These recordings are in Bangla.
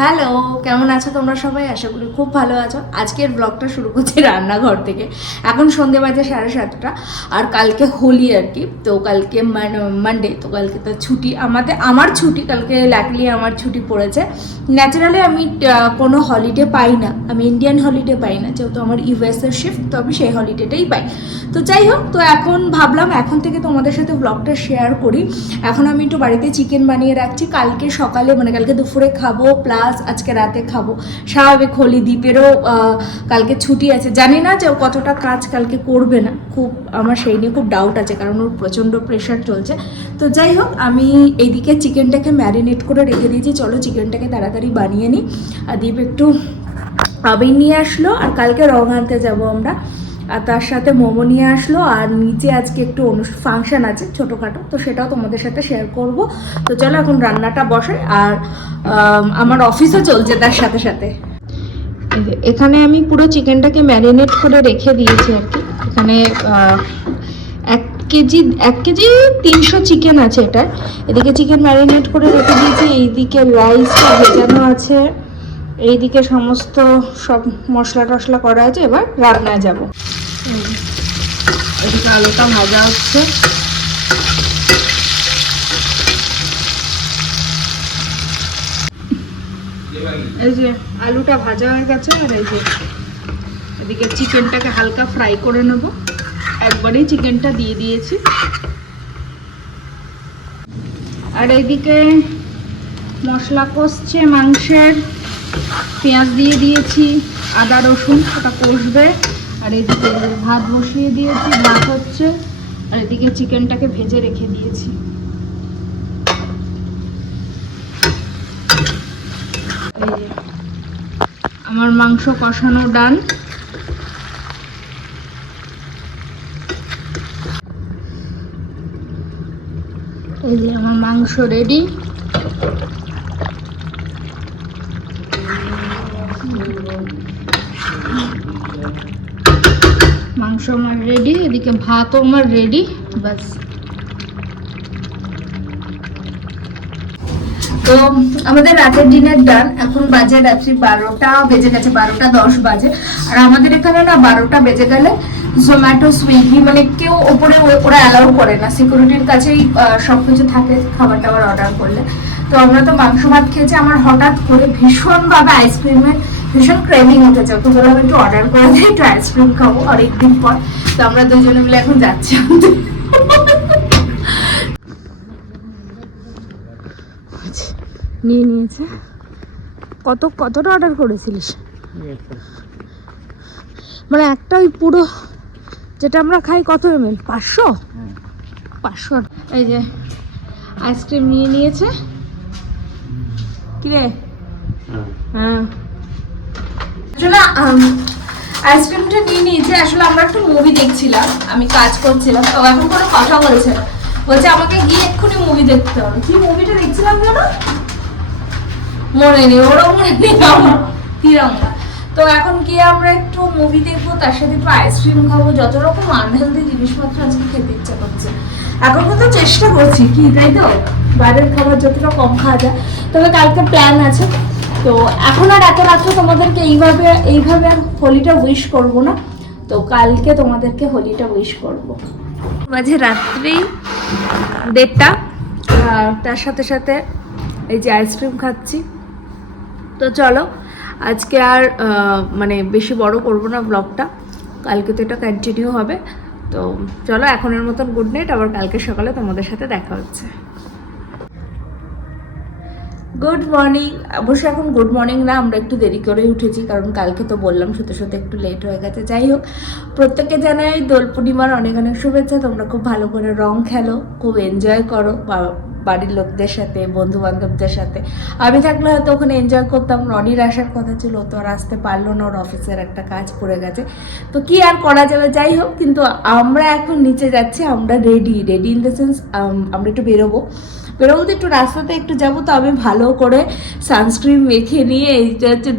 হ্যালো, কেমন আছো তোমরা সবাই? আশা করি খুব ভালো আছো। আজকের ব্লগটা শুরু করছি রান্নাঘর থেকে। এখন সন্ধে বাজে 7:30, আর কালকে হোলি আর কি। তো কালকে মানডে, তো কালকে তো ছুটি আমার ছুটি কালকে। লাকলি আমার ছুটি পড়েছে। ন্যাচারালি আমি কোনো হলিডে পাই না, আমি ইন্ডিয়ান হলিডে পাই না, যেহেতু আমার ইউএসএর শিফট, তো আমি সেই হলিডেটাই পাই। তো যাই হোক, তো এখন ভাবলাম এখন থেকে তোমাদের সাথে ব্লগটা শেয়ার করি। এখন আমি একটু বাড়িতে চিকেন বানিয়ে রাখছি, কালকে সকালে মানে কালকে দুপুরে খাবো, প্লাস আজকে রাতে খাবো। স্বাভাবিক হোলি, দ্বীপেরও কালকে ছুটি আছে। জানি না যে ও কতটা কাজ কালকে করবে না, খুব আমার সেই নিয়ে খুব ডাউট আছে, কারণ ওর প্রচণ্ড প্রেশার চলছে। তো যাই হোক, আমি এইদিকে চিকেনটাকে ম্যারিনেট করে রেখে দিয়েছি। চলো চিকেনটাকে তাড়াতাড়ি বানিয়ে নিই। আর দ্বীপ একটু আবির নিয়ে আসলো, আর কালকে রং আনতে যাবো আমরা, আর তার সাথে মোমো নিয়ে আসলো। আর নিচে আজকে একটু ফাংশন আছে ছোটোখাটো, তো সেটাও তোমাদের সাথে শেয়ার করব। তো চলো এখন রান্নাটা বসাই। আর আমার অফিসও চলছে তার সাথে সাথে। এখানে আমি পুরো চিকেনটাকে ম্যারিনেট করে রেখে দিয়েছি আর কি। এখানে 1 কেজি 300 চিকেন আছে এটা। এদিকে চিকেন ম্যারিনেট করে রেখে দিয়েছি, এইদিকে রাইসটা ভেজানো আছে, এইদিকে সমস্ত সব মশলা টশলা করা আছে। এবার রান্নায় যাব। এদিকে আলুটা ভাজা হচ্ছে। এই যে আলুটা ভাজা হয়ে গেছে, আর এই যে এদিকে চিকেনটাকে হালকা ফ্রাই করে নেব। একবারেই চিকেনটা দিয়ে দিয়েছি। আর এইদিকে মশলা কষছে মাংসের, পেঁয়াজ দিয়ে দিয়েছি, আদা রসুন ওটা কষবে। আর এদিকে ভাত বসিয়ে দিয়েছি, ভাত হচ্ছে। আর এদিকে চিকেনটাকে ভেজে রেখে দিয়েছি। আমার মাংস কষানো ডান। এই যে আমার মাংস রেডি। মাংস আমার রেডি, এদিকে ভাতও আমার রেডি। বাস, তো আমাদের রাতের ডিনার ডান। এখন বাজে রাত্রি 12টা বেজে গেছে, 12টা 10 বাজে। আর আমাদের এখানে না 12টা বেজে গেলে জোম্যাটো, সুইগি মানে কেউ ওপরে ওরা অ্যালাউ করে না, সিকিউরিটির কাছেই সবকিছু থাকে খাবার টাবার অর্ডার করলে। তো আমরা তো মাংস ভাত খেয়েছি, আমার হঠাৎ করে ভীষণভাবে আইসক্রিমের ভীষণ ক্রেভিং উঠেছে। তো বললাম একটু অর্ডার করে দিই, একটু আইসক্রিম খাবো অনেকদিন পর। তো আমরা দুজনে মিলে এখন যাচ্ছি। নিয়ে নিয়েছে। কতটা অর্ডার করেছিলিস? মানে একটা ওই পুরো যেটা আমরা খাই কত ml? 500। এই যে আইসক্রিম নিয়ে নিয়েছে। কিরে? হ্যাঁ, আসলে আইসক্রিমটা নিয়ে নিয়েছে। আসলে আমরা একটু মুভি দেখছিলাম, আমি কাজ করছিলাম। তো এখন কোনো কথা বলছে আমাকে গিয়ে এক্ষুনি মুভি দেখতে হবে। কি মুভিটা দেখছিলাম জানো? মনে নেই, ওরও মনে নেই আমার, তিরঙ্গা। তো এখন গিয়ে আমরা একটু মুভি দেখবো, তার সাথে একটু আইসক্রিম খাবো। যত রকম আনহেলদি জিনিসপত্র আজকে খেতে ইচ্ছা করছে। এখন তো চেষ্টা করছি কি, তাই তো, বাইরের খাবার যতটা কম খাওয়া যায়। তবে কালকে প্ল্যান আছে। তো এখন আর এত রাত্রে তোমাদেরকে এইভাবে আর হোলিটা উইশ করবো না। তো কালকে তোমাদেরকে হোলিটা উইশ করবো। মাঝে রাত্রি 1:30, তার সাথে সাথে এই যে আইসক্রিম খাচ্ছি। তো চলো আজকে আর মানে বেশি বড় করবো না ব্লগটা, কালকে তো এটা কন্টিনিউ হবে। তো চলো এখনের মতন গুড নাইট, আবার কালকে সকালে তোমাদের সাথে দেখা হচ্ছে। Good morning. অবশ্যই এখন গুড মর্নিং না, আমরা একটু দেরি করে উঠেছি, কারণ কালকে তো বললাম সত্যি একটু লেট হয়ে গেছে। যাই হোক, প্রত্যেককে জানাই দোল পূর্ণিমার অনেক অনেক শুভেচ্ছা। তোমরা খুব ভালো করে রং খেলো, খুব এনজয় করো বাড়ির লোকদের সাথে, বন্ধু বান্ধবদের সাথে। আমি থাকলে হয়তো ওখানে এনজয় করতাম। রনির আসার কথা ছিল, তো আর আসতে পারলো না, ওর অফিসের একটা কাজ পড়ে গেছে। তো কি আর করা যাবে। যাই হোক, কিন্তু আমরা এখন নিচে যাচ্ছি, আমরা রেডি ইন দ্য সেন্স আমরা একটু বেরোবো। বেরোবো তো একটু রাস্তাতে একটু যাবো, তো আমি ভালো করে সানস্ক্রিন মেখে নিয়ে এইটা হচ্ছে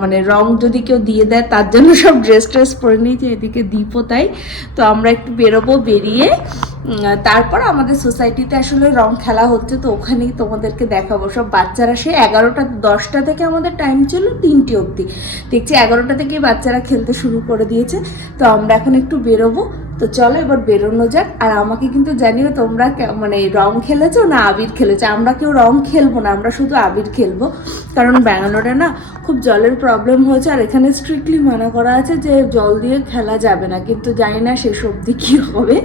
মানে রং যদি কেউ দিয়ে দেয় তার জন্য সব ড্রেস পরে নিয়েছি, এদিকে দীপও তাই। তো আমরা একটু বেরোবো, বেরিয়ে তারপর আমাদের সোসাইটিতে আসলে রং খেলা হচ্ছে, তো ওখানেই তোমাদেরকে দেখাবো। সব বাচ্চারা সে 11টা-10টা থেকে আমাদের টাইম ছিল 3টে অবধি, দেখছি 11টা থেকেই বাচ্চারা খেলতে শুরু করে দিয়েছে। তো আমরা এখন একটু বেরোবো, তো চলো এবার বেরোনো যাক। আর আমাকে কিন্তু জানিও তোমরা মানে রং খেলেছো না আবির খেলেছো। আমরা কেউ রং খেলবো না, আমরা শুধু আবির খেলবো, কারণ ব্যাঙ্গালোরে না খুব জলের প্রবলেম হয়েছে, আর এখানে স্ট্রিক্টলি মানা করা আছে যে জল দিয়ে খেলা যাবে না, কিন্তু জানি না শেষ অবধি কী হবে।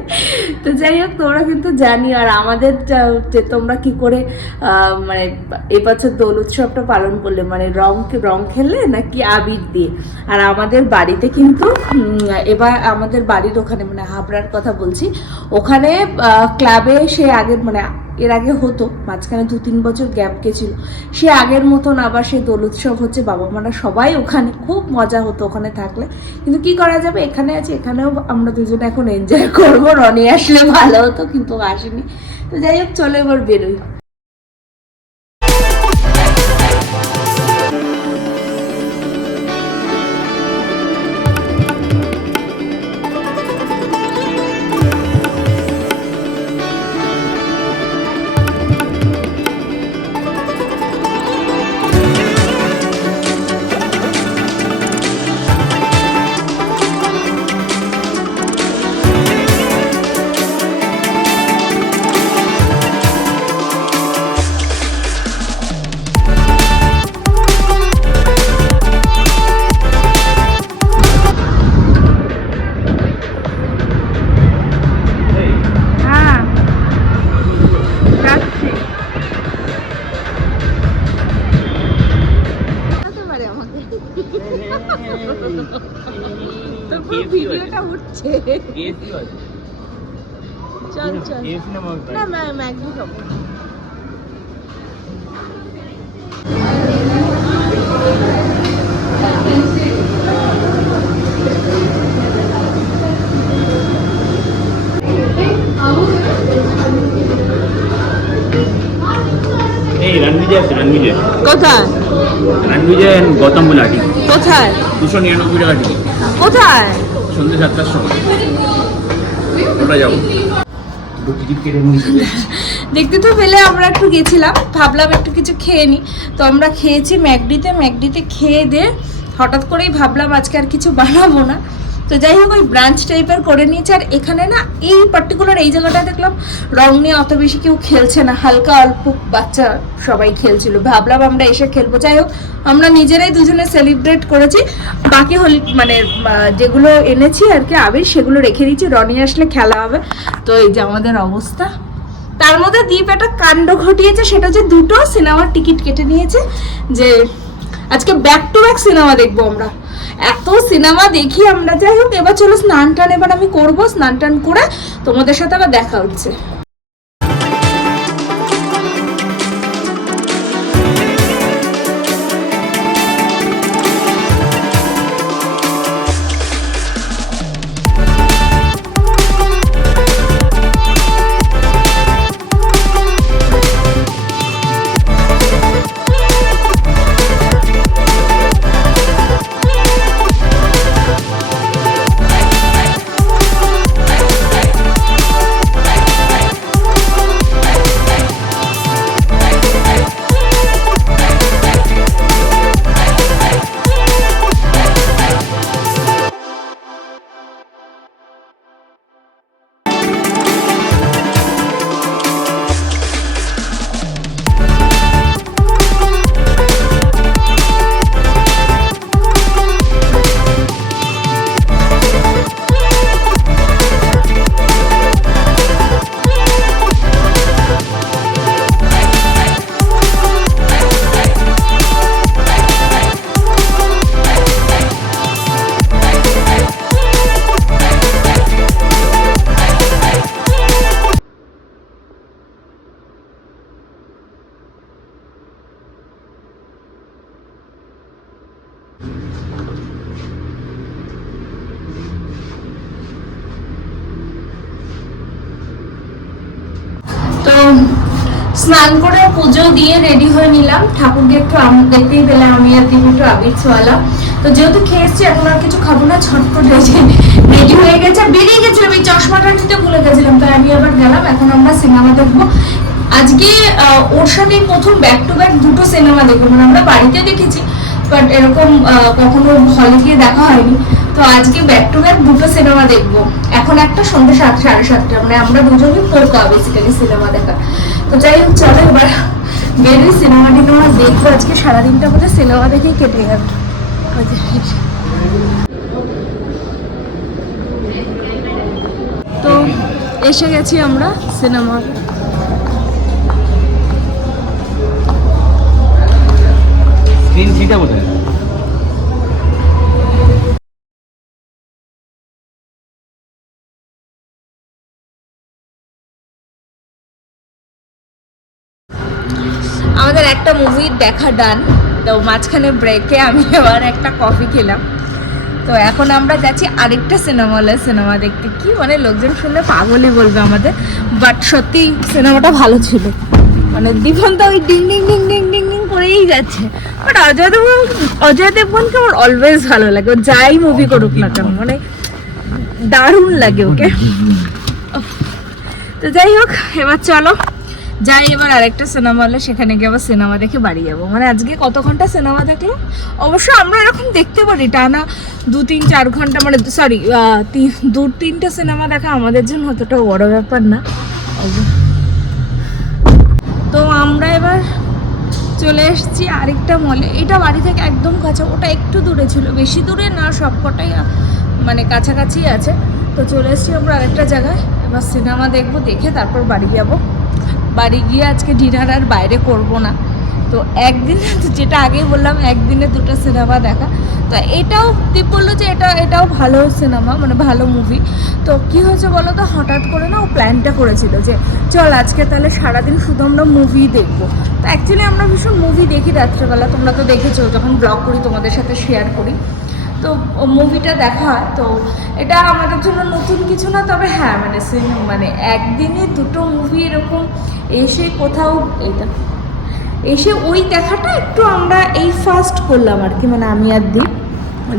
তো যাই হোক, তোমরা কিন্তু জানিও। আর আমাদের যে তোমরা কি করে মানে এবছর দোল উৎসবটা পালন করলে, মানে রং খেললে নাকি আবির দিয়ে। আর আমাদের বাড়িতে কিন্তু এবার আমাদের বাড়ির ওখানে, মানে হাবড়ার কথা বলছি, ওখানে ক্লাবে সে আগের মানে এর আগে হতো, মাঝখানে 2-3 বছর গ্যাপ গেছিল, সে আগের মতন আবার সে দোল উৎসব হচ্ছে। বাবা মারা সবাই ওখানে, খুব মজা হতো ওখানে থাকলে। কিন্তু কি করা যাবে, এখানে আছে, এখানেও আমরা দুজনে এখন এনজয় করবো। রনি আসলে ভালো হতো, কিন্তু আসেনি। তো যাই হোক, চলো এবার বেরোই। ভিডিওটা উঠছে, চল চল না ম্যাগি খাবো। এই রণবিজয় আছে, রণবিজয় কোথায়? রণবিজয় গৌতম গুলাটি কোথায়? 299 টাকা টিকিট। কোথায়? সন্ধ্যে 7টার সময় আমরা যাবো। টিকিট কেটে দেখতে তো পেলে আমরা একটু গেছিলাম, ভাবলাম একটু কিছু খেয়ে নিই। তো আমরা খেয়েছি ম্যাকডিতে খেয়ে দিয়ে হঠাৎ করেই ভাবলাম আজকে আর কিছু বানাবো না। তো যাই হোক, ওই ব্রাঞ্চ টাইপের করে নিয়েছে। আর এখানে না এই পার্টিকুলার এই জায়গাটা দেখলাম রং নিয়ে অত বেশি কেউ খেলছে না, হালকা অল্প বাচ্চা সবাই খেলছিল। ভাবলাম আমরা এসে খেলবো। যাই হোক, আমরা নিজেরাই দুজনে সেলিব্রেট করেছি। বাকি হোলি মানে যেগুলো এনেছি আর কি আবির, সেগুলো রেখে দিয়েছি, রনি আসলে খেলা হবে। তো এই যে আমাদের অবস্থা। তার মধ্যে দীপ একটা কাণ্ড ঘটিয়েছে, সেটা হচ্ছে 2টো সিনেমার টিকিট কেটে নিয়েছে, যে আজকে ব্যাক টু ব্যাক সিনেমা দেখবো আমরা। এত সিনেমা দেখি আমরা। যাই হোক, এবার চলো স্নান টান এবার আমি করবো, স্নান টান করে তোমাদের সাথে আবার দেখা হচ্ছে। স্নান করে পুজো দিয়ে রেডি হয়ে নিলাম, ঠাকুরকে একটু দেখতেই পেলে আমি আর দিদি একটু আবির ছোয়ালাম। তো যেহেতু খেয়ে এসছি এখন আর কিছু খাবো না, ছটফট হয়েছে, রেডি হয়ে গেছে, বেরিয়ে গেছিলাম, এই চশমাটা নিতে ভুলে গেছিলাম, তাই আমি আবার গেলাম। এখন আমরা সিনেমা দেখবো আজকে। ওর সাথে প্রথম ব্যাক টু ব্যাক দুটো সিনেমা দেখবো, মানে আমরা বাড়িতে দেখেছি বাট এরকম কখনো হলে গিয়ে দেখা হয়নি। তো আজকে ব্যাক টু ব্যাক দুটো সিনেমা দেখবো, এখন একটা সন্ধ্যে 7:30 মানে আমরা দুজনই পোকা বেসিক্যালি সিনেমা দেখা। তো যাই হোক চলো এবার বেরিয়ে সিনেমা টিনেমা দেখবো, আজকে সারাদিনটা বোধ সিনেমা দেখেই কেটে যাবে। তো এসে গেছি আমরা সিনেমা। স্ক্রিন সিটা কোথায়? আমাদের একটা মুভি দেখা ডান, তো মাঝখানে ব্রেকে আমি আবার একটা কফি খেলাম। তো এখন আমরা যাচ্ছি আরেকটা সিনেমা হলে সিনেমা দেখতে। কি মানে লোকজন শুনলে পাগলই বলবে আমাদের, বাট সত্যি সিনেমাটা ভালো ছিল। মানে দীপন তো ওই ding ding ding ding ding ding করেই যাচ্ছে, বাট অজয় দেবগনকে আমার অলওয়েজ ভালো লাগে, ও যাই মুভি করুক না কেন মানে দারুণ লাগে ওকে। তো যাই হোক এবার চলো যাই এবার আরেকটা সিনেমা হলে, সেখানে গিয়ে আবার সিনেমা দেখে বাড়ি যাবো। মানে আজকে কত ঘন্টা সিনেমা দেখলো, অবশ্য আমরা এরকম দেখতে পারি টানা 2-3-4 ঘন্টা, মানে সরি 2-3টে সিনেমা দেখা আমাদের জন্য অতটা বড় ব্যাপার না। তো আমরা এবার চলে এসেছি আরেকটা মলে, এটা বাড়ি থেকে একদম কাছে, ওটা একটু দূরে ছিল, বেশি দূরে না, সবকটাই মানে কাছাকাছি আছে। তো চলে এসেছি আমরা আরেকটা জায়গায়, এবার সিনেমা দেখবো, দেখে তারপর বাড়ি যাবো। বাড়ি গিয়ে আজকে ডিনার আর বাইরে করব না, তো একদিনে যেটা আগেই বললাম একদিনে দুটো সিনেমা দেখা। তো এটাও দীপ বললো যে এটাও ভালো সিনেমা, মানে ভালো মুভি। তো কি হয়েছে বলো তো, হঠাৎ করে না ও প্ল্যানটা করেছিল যে চল আজকে তাহলে সারাদিন শুধু আমরা মুভি দেখবো। তো অ্যাকচুয়ালি আমরা ভীষণ মুভি দেখি রাত্রেবেলা, তোমরা তো দেখেছো যখন ব্লগ করি তোমাদের সাথে শেয়ার করি, তো মুভিটা দেখা হয়। তো এটা আমাদের জন্য নতুন কিছু না, তবে হ্যাঁ মানে একদিনে দুটো মুভি এরকম এসে কোথাও এইটা এসে ওই দেখাটা একটু আমরা এই ফার্স্ট করলাম আর কি, মানে আমি আর দিই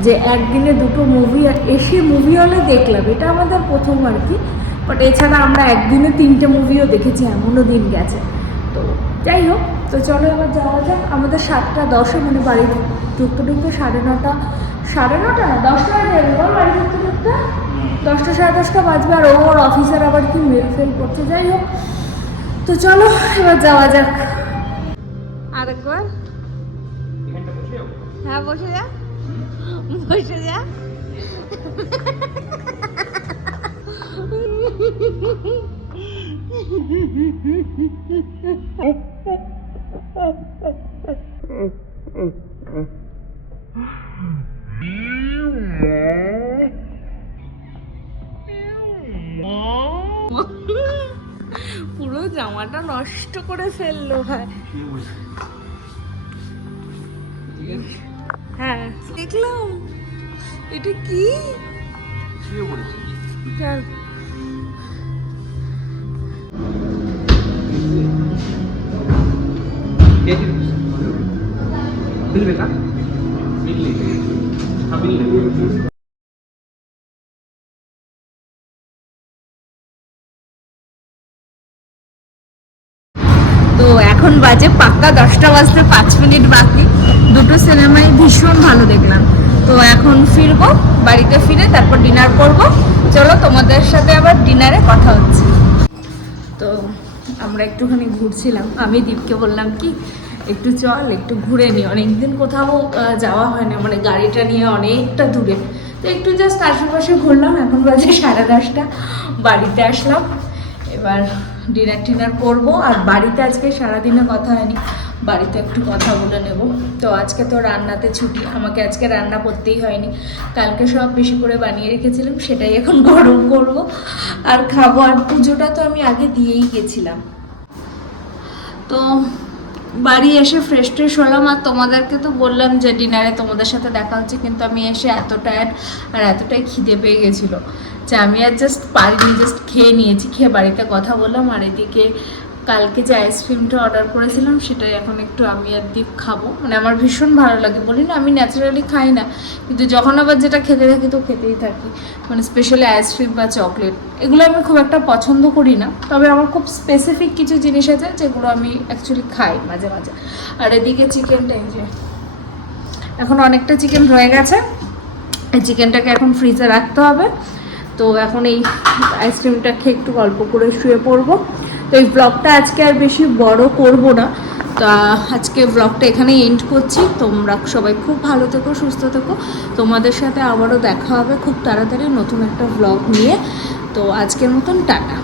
যে একদিনে দুটো মুভি এসে মুভি হলে দেখলাম, এটা আমাদের প্রথম আর কি। বাট এছাড়া আমরা একদিনে 3টে মুভিও দেখেছি, এমনও দিন গেছে। তো যাই হোক, তো চলো এবার যাওয়া যাক। আমাদের 7:10 মানে বাড়ি ঢুকতে 9:30 না 10টা বাজে যাবে, বাড়ি ঢুকতে 10টা 10:30 বাজবে। আর ওর অফিসার আবার কি মেল ফেল করছে, যাই হোক। তো চলো এবার যাওয়া যাক। আরেকবার হ্যাঁ বসে যা, বসে যা। পুরো জামাটা নষ্ট করে ফেললো ভাই। হ্যাঁ দেখলাম, এটা কি তো এখন বাজে পাক্কা 10টা বাজতে 5 মিনিট বাকি। দুটো সিনেমাই ভীষণ ভালো দেখলাম। তো এখন ফিরবো, বাড়িতে ফিরে তারপর ডিনার করব। চলো তোমাদের সাথে আবার ডিনারে কথা হচ্ছে। তো আমরা একটুখানি ঘুরছিলাম, আমি দীপকে বললাম কি একটু চল একটু ঘুরে নিই, অনেকদিন কোথাও যাওয়া হয় না, মানে গাড়িটা নিয়ে অনেকটা দূরে। তো একটু জাস্ট আশেপাশে ঘুরলাম, এখন বাজে 10:30, বাড়িতে আসলাম। এবার ডিনার করবো। আর বাড়িতে আজকে সারাদিনে কথা হয়নি, বাড়িতে একটু কথা বলে নেব। তো আজকে তো রান্নাতে ছুটি, আমাকে আজকে রান্না করতেই হয়নি, কালকে সব বেশি করে বানিয়ে রেখেছিলাম, সেটাই এখন গরম করব আর খাবো। আর পুজোটা তো আমি আগে দিয়েই গেছিলাম। তো বাড়ি এসে ফ্রেশ হলাম, আর তোমাদেরকে তো বললাম যে ডিনারে তোমাদের সাথে দেখা হচ্ছে, কিন্তু আমি এসে এত টায়ার্ড আর এতটাই খিদে পেয়ে গেছিলো যে আমি আর জাস্ট পারিনি, জাস্ট খেয়ে নিয়েছি। খেয়ে বাড়িতে কথা বললাম, আর এদিকে কালকে যে আইসক্রিমটা অর্ডার করেছিলাম সেটাই এখন একটু আমি আর দীপ খাবো। মানে আমার ভীষণ ভালো লাগে, বলি না আমি ন্যাচারালি খাই না, কিন্তু যখন আবার যেটা খেতে থাকি তো খেতেই থাকি। মানে স্পেশালি আইসক্রিম বা চকলেট এগুলো আমি খুব একটা পছন্দ করি না, তবে আমার খুব স্পেসিফিক কিছু জিনিস আছে যেগুলো আমি অ্যাকচুয়ালি খাই মাঝে মাঝে। আর এদিকে চিকেনটা, এই যে এখন অনেকটা চিকেন রয়ে গেছে, এই চিকেনটাকে এখন ফ্রিজে রাখতে হবে। তো এখন এই আইসক্রিমটা খেয়ে একটু গল্প করে শুয়ে পড়বো। তো এই ব্লগটা আজকে আর বেশি বড় করব না, তো আজকে ব্লগটা এখানেই এন্ড করছি। তোমরা সবাই খুব ভালো থেকো, সুস্থ থেকো। তোমাদের সাথে আবারও দেখা হবে খুব তাড়াতাড়ি নতুন একটা ব্লগ নিয়ে। তো আজকের মতন টাটা।